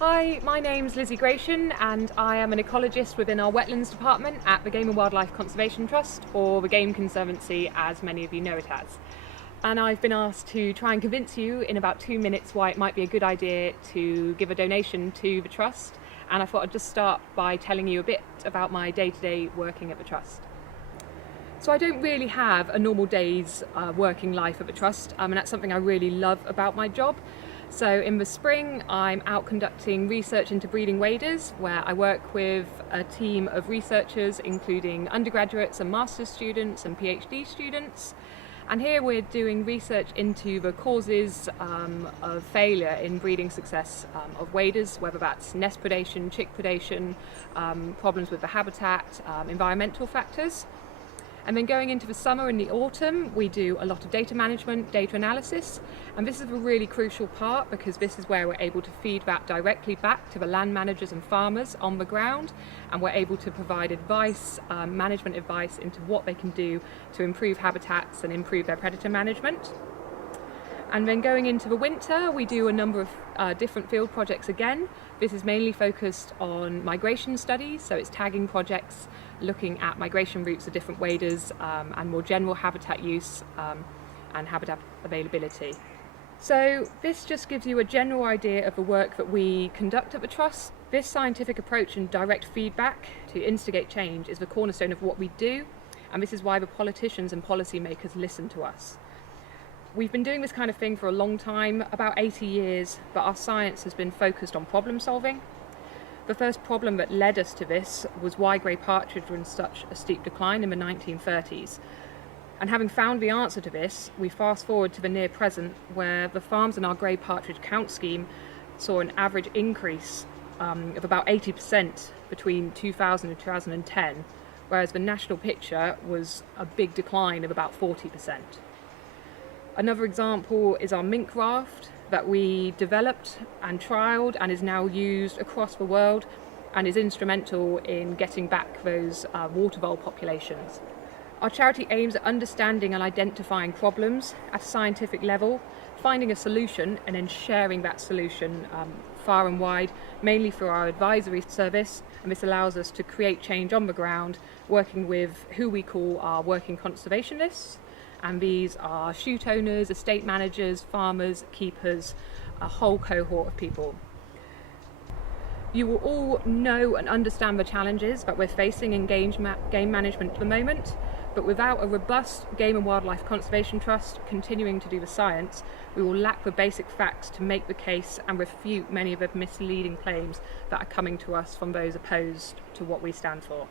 Hi, my name's Lizzie Gratian and I am an ecologist within our wetlands department at the Game and Wildlife Conservation Trust, or the Game Conservancy as many of you know it as. And I've been asked to try and convince you in about 2 minutes why it might be a good idea to give a donation to the Trust, and I thought I'd just start by telling you a bit about my day-to-day working at the Trust. So I don't really have a normal day's working life at the Trust, and that's something I really love about my job. So in the spring I'm out conducting research into breeding waders, where I work with a team of researchers including undergraduates and master's students and PhD students. And here we're doing research into the causes of failure in breeding success of waders, whether that's nest predation, chick predation, problems with the habitat, environmental factors. And then going into the summer and the autumn, we do a lot of data management, data analysis, and this is a really crucial part because this is where we're able to feed that directly back to the land managers and farmers on the ground, and we're able to provide advice, management advice into what they can do to improve habitats and improve their predator management. And then going into the winter, we do a number of different field projects again. This is mainly focused on migration studies, so it's tagging projects looking at migration routes of different waders and more general habitat use and habitat availability. So this just gives you a general idea of the work that we conduct at the Trust. This scientific approach and direct feedback to instigate change is the cornerstone of what we do, and this is why the politicians and policymakers listen to us. We've been doing this kind of thing for a long time, about 80 years, but our science has been focused on problem solving. The first problem that led us to this was why grey partridge were in such a steep decline in the 1930s. And having found the answer to this, we fast forward to the near present, where the farms in our grey partridge count scheme saw an average increase of about 80% between 2000 and 2010, whereas the national picture was a big decline of about 40%. Another example is our mink raft that we developed and trialled and is now used across the world and is instrumental in getting back those water vole populations. Our charity aims at understanding and identifying problems at a scientific level, finding a solution and then sharing that solution far and wide, mainly through our advisory service, and this allows us to create change on the ground, working with who we call our working conservationists. And these are shoot owners, estate managers, farmers, keepers, a whole cohort of people. You will all know and understand the challenges that we're facing in game management at the moment, but without a robust Game and Wildlife Conservation Trust continuing to do the science, we will lack the basic facts to make the case and refute many of the misleading claims that are coming to us from those opposed to what we stand for.